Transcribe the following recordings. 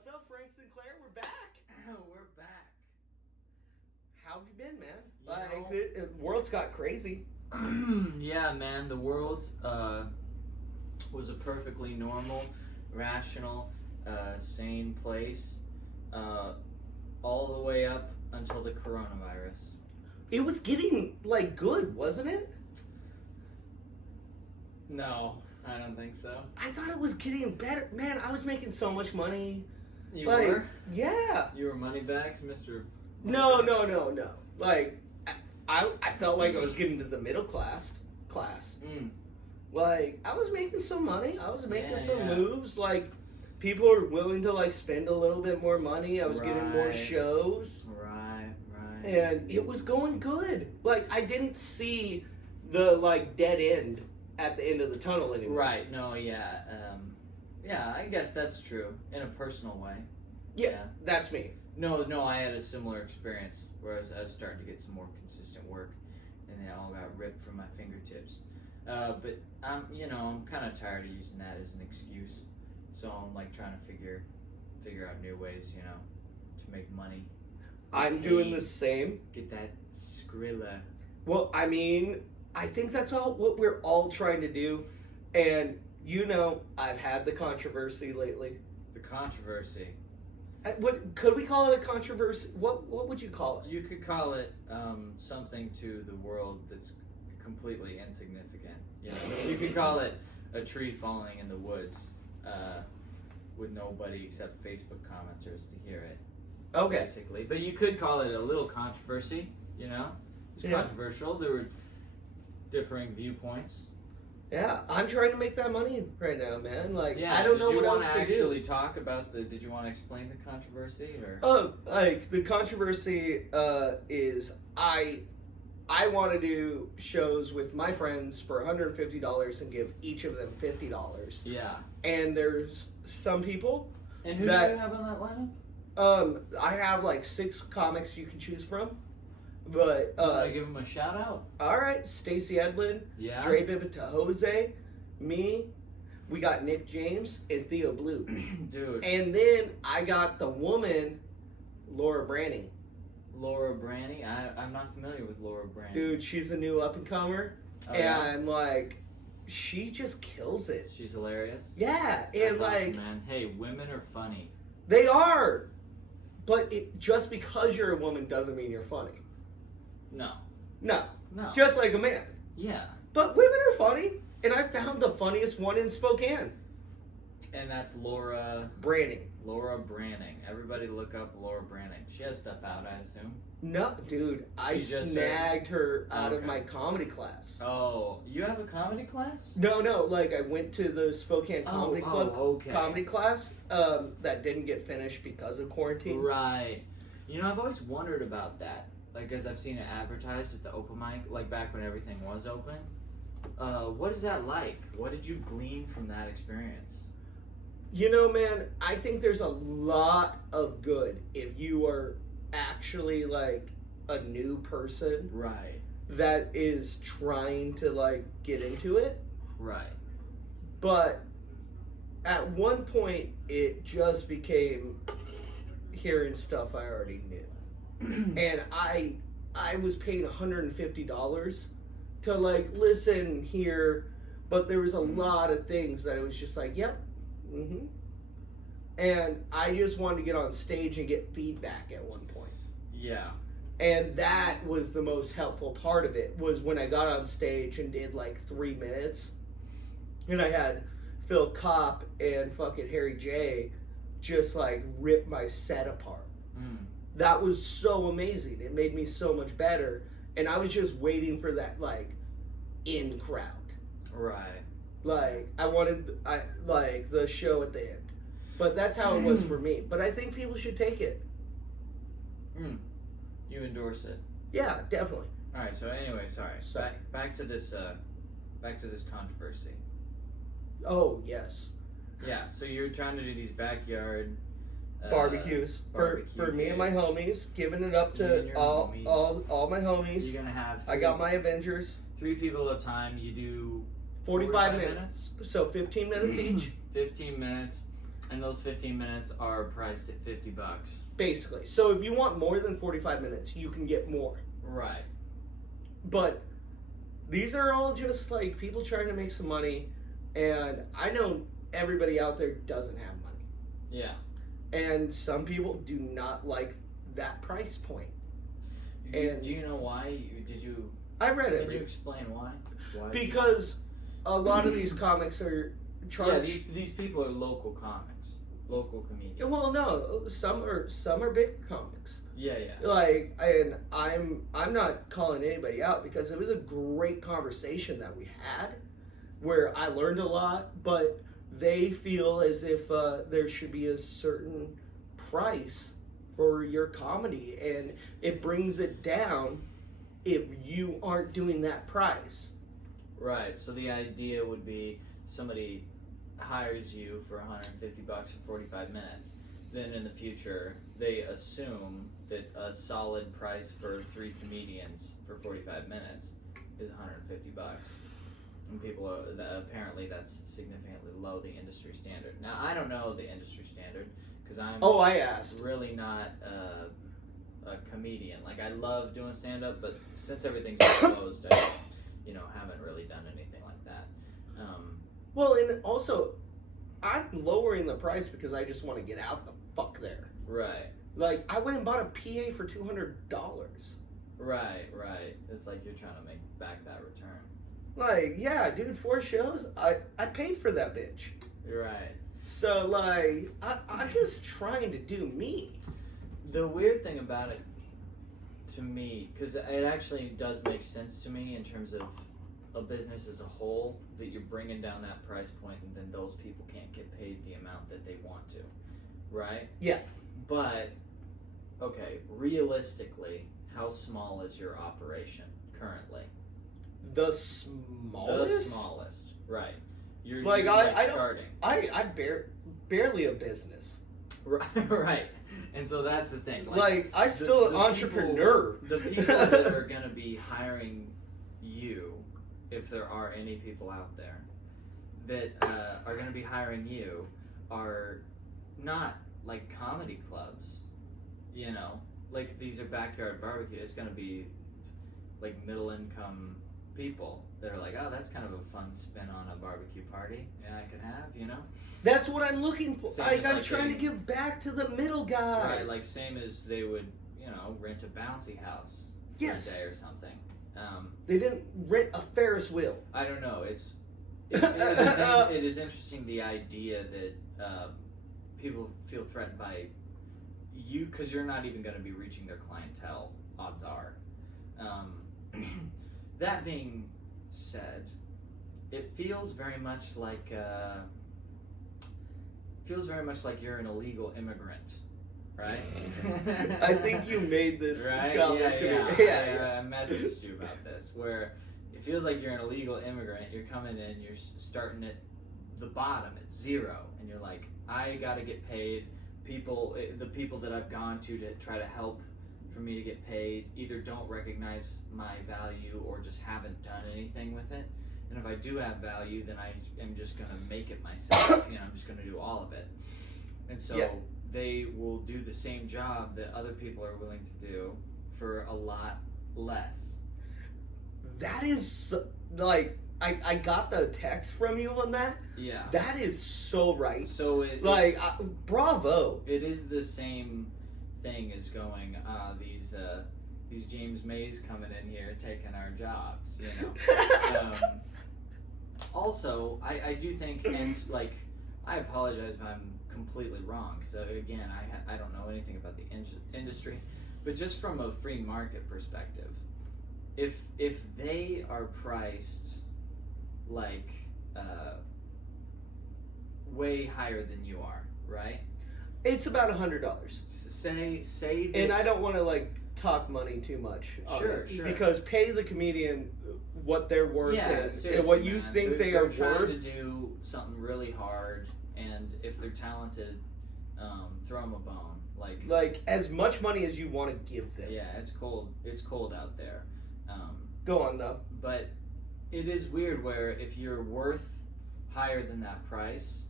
What's up, Frank Sinclair? We're back. We're back. How have you been, man? You The world's got crazy. Yeah, man, the world was a perfectly normal, rational, sane place all the way up until the coronavirus. It was getting, good, wasn't it? No, I don't think so. I thought it was getting better. Man, I was making so much money. You were? Yeah. You were moneybags, Mr. No. I felt like I was getting to the middle class. Mm. I was making some money. I was making some Yeah. moves. People are willing to, spend a little bit more money. I was getting more Right. shows. Right. And it was going good. I didn't see the, dead end at the end of the tunnel anymore. Right, no, yeah. Yeah, I guess that's true, in a personal way. Yeah, that's me. No, I had a similar experience where I was starting to get some more consistent work, and they all got ripped from my fingertips. But I'm kind of tired of using that as an excuse. So I'm trying to figure out new ways, to make money. I'm doing the same. Get that Skrilla. Well, I think that's what we're all trying to do. And, I've had the controversy lately. The controversy. What could we call it a controversy? What would you call it? You could call it something to the world that's completely insignificant. You could call it a tree falling in the woods with nobody except Facebook commenters to hear it. Okay. Basically, but you could call it a little controversy. It's controversial. There were differing viewpoints. Yeah, I'm trying to make that money right now, man. Yeah, I don't know what else to do. Did you want to actually talk about did you want to explain the controversy or? The controversy is I want to do shows with my friends for $150 and give each of them $50. Yeah. And there's some people. And who do you have on that lineup? I have 6 comics you can choose from. But I give them a shout out. All right, Stacey Edlin, Yeah. Dre Bibita Jose, me. We got Nick James and Theo Blue. Dude. And then I got the woman, Laura Branning. Laura Branning? I'm not familiar with Laura Branning. Dude, she's a new up and comer. Oh, yeah? And she just kills it. She's hilarious. Yeah. That's And awesome, man. Hey, women are funny. they are. But just because you're a woman doesn't mean you're funny. No. No. Just Just like a man. yeah. But women are funny. And I found the funniest one in Spokane. And that's Laura Branning. Laura Branning. Everybody look up Laura Branning. She has stuff out, I assume. No, dude, I She just snagged her out of Okay. my comedy class. Oh, you have a comedy class? No, I went to the Spokane Comedy Club okay. comedy class that didn't get finished because of quarantine. Right. I've always wondered about that. As I've seen it advertised at the open mic, back when everything was open. What is that like? What did you glean from that experience? Man, I think there's a lot of good if you are actually a new person Right. that is trying to get into it. Right. But at one point, it just became hearing stuff I already knew. And I was paying $150 to listen here, but there was a lot of things that it was just yep, and I just wanted to get on stage and get feedback at one point. Yeah. And that was the most helpful part of it, was when I got on stage and did 3 minutes, and I had Phil Kopp and fucking Harry J just rip my set apart. That was so amazing. It made me so much better. And I was just waiting for that, in crowd. Right. I wanted, the show at the end. But that's how it was for me. But I think people should take it. You endorse it. Yeah, definitely. All right. So anyway, sorry. Back to this controversy. Oh, yes. Yeah. So you're trying to do these backyard barbecues for me and my homies, giving it up to all my homies. You're gonna have. I got my Avengers. 3 people at a time. You do 45 minutes. So 15 minutes each. 15 minutes. And those 15 minutes are priced at $50. basically. So if you want more than 45 minutes, you can get more. Right. But these are all just like people trying to make some money, and I know everybody out there doesn't have money. Yeah. And some people do not like that price point. And do you know why? I read it. Can you explain why? Because a lot of these comics are charged. Yeah, these people are local comics, local comedians. Well, no, some are big comics. Yeah, yeah. Like, and I'm not calling anybody out because it was a great conversation that we had, where I learned a lot. But they feel as if there should be a certain price for your comedy, and it brings it down if you aren't doing that price. Right. So the idea would be somebody hires you for $150 for 45 minutes. Then in the future, they assume that a solid price for 3 comedians for 45 minutes is $150. And people apparently that's significantly below the industry standard. Now I don't know the industry standard because I asked. really not a comedian. Like, I love doing stand up, but since everything's been closed, I haven't really done anything like that. Well, and also, I'm lowering the price because I just want to get out the fuck there. Right. Like, I went and bought a PA for $200. Right. It's like you're trying to make back that return. Like, yeah, dude, 4 shows, I paid for that bitch. Right. So, like, I'm just trying to do me. The weird thing about it, to me, because it actually does make sense to me in terms of a business as a whole, that you're bringing down that price point and then those people can't get paid the amount that they want to, right? Yeah. But, okay, realistically, how small is your operation currently? The smallest? The smallest, right. You're starting. I Barely a business. Right. And so that's the thing. I'm still an entrepreneur. The people that are going to be hiring you, if there are any people out there, that are going to be hiring you are not like comedy clubs, like these are backyard barbecue. It's going to be like middle income people that are like, oh, that's kind of a fun spin on a barbecue party, and I can have, That's what I'm looking for. I'm trying to they give back to the middle guy. Right, like same as they would, rent a bouncy house Yes. for a day or something. They didn't rent a Ferris wheel. I don't know. It is interesting, the idea that people feel threatened by you because you're not even going to be reaching their clientele, odds are. That being said, it feels very much like you're an illegal immigrant, right? I think you made this right? comment to me. I messaged you about this, where it feels like you're an illegal immigrant. You're coming in, you're starting at the bottom at 0, and you're like, I got to get paid. The people that I've gone to try to help for me to get paid either don't recognize my value or just haven't done anything with it. And if I do have value, then I am just going to make it myself. I'm just going to do all of it. And so they will do the same job that other people are willing to do for a lot less. That is, like, I got the text from you on that. Yeah. That is so right. So bravo. It is the same thing as going, these James Mays coming in here taking our jobs, Also, I do think, and I apologize if I'm completely wrong, because again, I don't know anything about the industry, but just from a free market perspective, if they are priced way higher than you are, right? It's about $100. Say that, and I don't want to talk money too much. Sure. Because pay the comedian what they're worth and what you think they're are trying worth. to do something really hard, and if they're talented, throw them a bone. Like as much money as you want to give them. Yeah, it's cold. It's cold out there. Go on though. But it is weird where if you're worth higher than that price,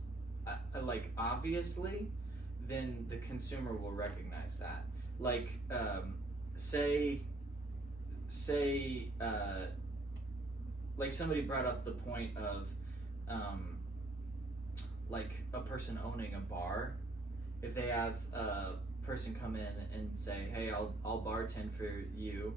like obviously, then the consumer will recognize that. Like, say, like somebody brought up the point of, like a person owning a bar. If they have a person come in and say, "Hey, I'll bartend for you,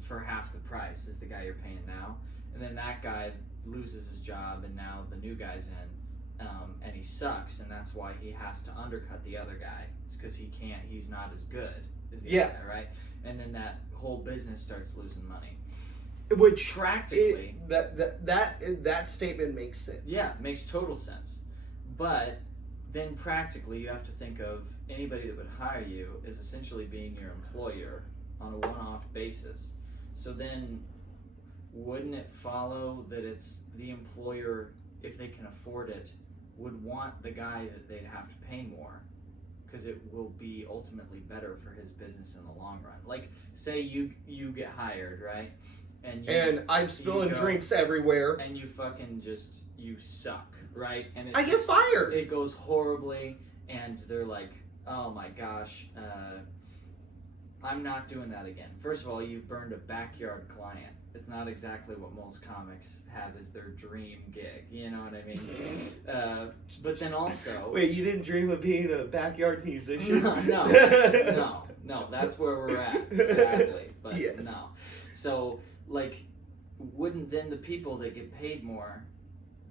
for half the price as the guy you're paying now," and then that guy loses his job, and now the new guy's in, and he sucks, and that's why he has to undercut the other guy. It's because he's not as good as the other guy, right? And then that whole business starts losing money. Which practically that statement makes sense. Yeah, makes total sense. But then practically you have to think of anybody that would hire you as essentially being your employer on a one-off basis. So then wouldn't it follow that it's the employer, if they can afford it, would want the guy that they'd have to pay more, because it will be ultimately better for his business in the long run. Like, say you get hired, right? And I'm spilling drinks everywhere. And you fucking you suck, right? And I get fired. It goes horribly, and they're like, "Oh my gosh, I'm not doing that again." First of all, you've burned a backyard client. It's not exactly what most comics have as their dream gig. You know what I mean? But then also... Wait, you didn't dream of being a backyard musician? No. That's where we're at, sadly. But yes. No. So, like, wouldn't then the people that get paid more,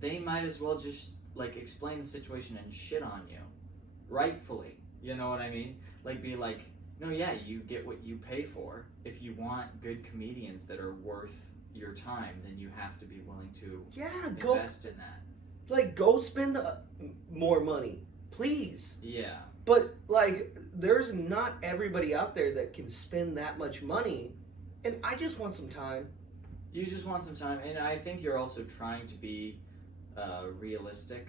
they might as well just, like, explain the situation and shit on you. Rightfully. You know what I mean? Like, be like... No, yeah, you get what you pay for. If you want good comedians that are worth your time, then you have to be willing to invest in that. Like, go spend more money, please. Yeah. But, like, there's not everybody out there that can spend that much money, and I just want some time. You just want some time, and I think you're also trying to be realistic,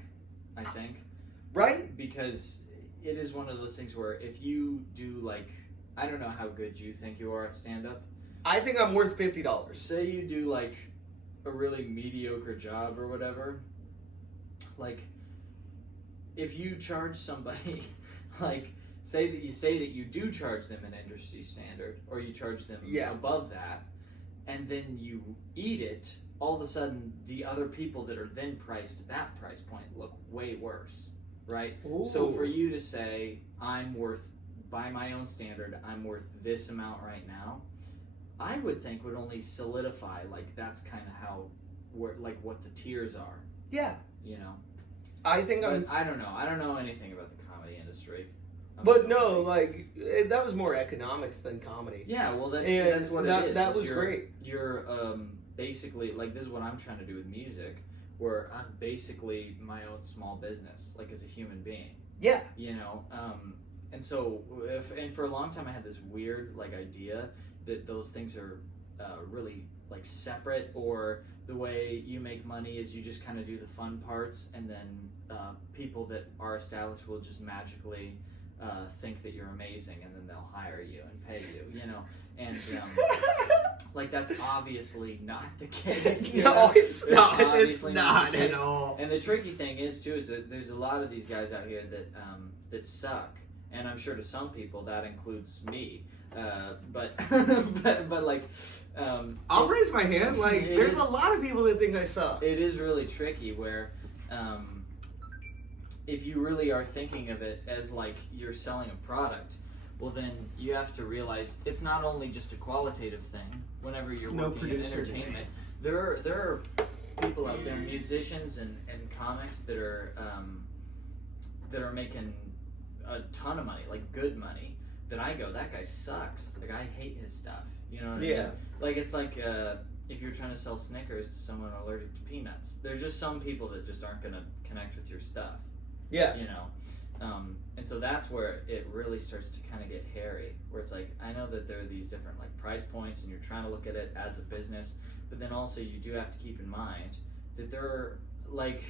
I think. Right? Because... it is one of those things where if you do, like, I don't know how good you think you are at stand-up. I think I'm worth $50. Say you do, like, a really mediocre job or whatever. Like, if you charge somebody, like, say that you do charge them an industry standard, or you charge them above that, and then you eat it, all of a sudden the other people that are then priced at that price point look way worse. Right? Ooh. So for you to say, I'm worth, by my own standard, I'm worth this amount right now, I would think would only solidify, like, that's kind of how, like, what the tiers are. Yeah. You know? I think I don't know. I don't know anything about the comedy industry. But no, like, that was more economics than comedy. Yeah, well, that's what it is. That was great. You're basically, like, this is what I'm trying to do with music, where I'm basically my own small business, like, as a human being. Yeah. You know, and so, and for a long time I had this weird, like, idea that those things are really, like, separate, or the way you make money is you just kind of do the fun parts, and then people that are established will just magically think that you're amazing, and then they'll hire you and pay you, you know, and like, that's obviously not the case. No, it's not. It's not not at all. And the tricky thing is too, is that there's a lot of these guys out here that that suck, and I'm sure to some people that includes me. But like, I'll raise my hand. Like, there's a lot of people that think I suck. It is really tricky where. If you really are thinking of it as, like, you're selling a product, well, then you have to realize it's not only just a qualitative thing. Whenever you're working in entertainment, there are people out there, musicians and comics that are making a ton of money, like good money. That I go, that guy sucks. Like, I hate his stuff. You know what I mean? Like, it's like if you're trying to sell Snickers to someone allergic to peanuts. There's just some people that just aren't gonna connect with your stuff. Yeah. You know, and so that's where it really starts to kind of get hairy, where it's like, I know that there are these different, like, price points, and you're trying to look at it as a business, but then also you do have to keep in mind that there are, like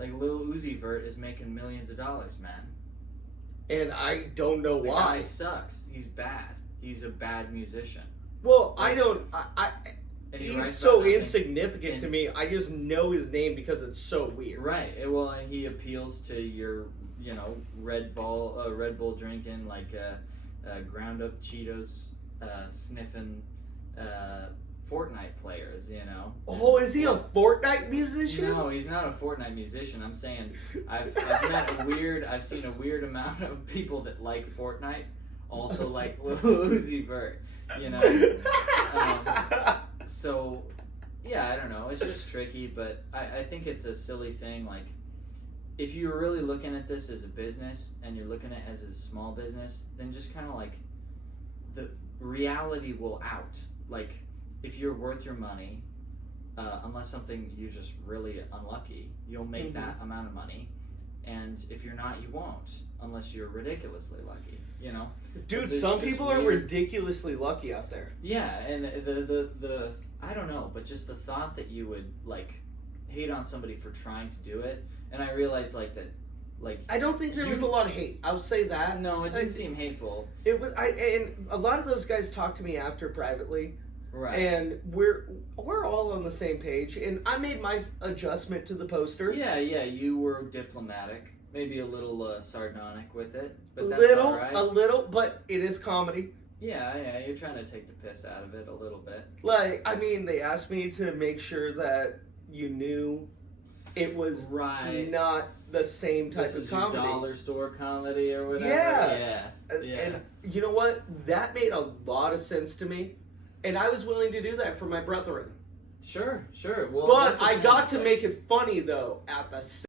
Lil Uzi Vert is making millions of dollars, man. And I don't know why. The guy sucks. He's bad. He's a bad musician. Well, And he He's writes so about nothing. insignificant to me. I just know his name because it's so weird. Right. Well, and he appeals to your, Red Bull drinking, like ground up Cheetos, sniffing Fortnite players. Oh, is he a Fortnite musician? No, he's not a Fortnite musician. I'm saying I've seen a weird amount of people that like Fortnite also like Uzi Vert. So, yeah, I don't know. It's just tricky, but I think it's a silly thing. Like, if you're really looking at this as a business and you're looking at it as a small business, then just kind of like the reality will out. Like, if you're worth your money, unless something you're just really unlucky, you'll make that amount of money. And if you're not, you won't, unless you're ridiculously lucky, Dude, some people are ridiculously lucky out there. Yeah, and the I don't know, but just the thought that you would like hate on somebody for trying to do it, and I realized I don't think there was a lot of hate. I'll say that. No, it didn't seem hateful. It was. And a lot of those guys talked to me after privately. Right. And we're all on the same page. And I made my adjustment to the poster. Yeah, you were diplomatic, maybe a little sardonic with it, but that's all right. A little, but it is comedy. Yeah, you're trying to take the piss out of it a little bit. They asked me to make sure that you knew it was not the same type of comedy. Your dollar store comedy or whatever. Yeah. Yeah. And you know what? That made a lot of sense to me. And I was willing to do that for my brethren. Sure. Well, but I got to make it funny, though, at the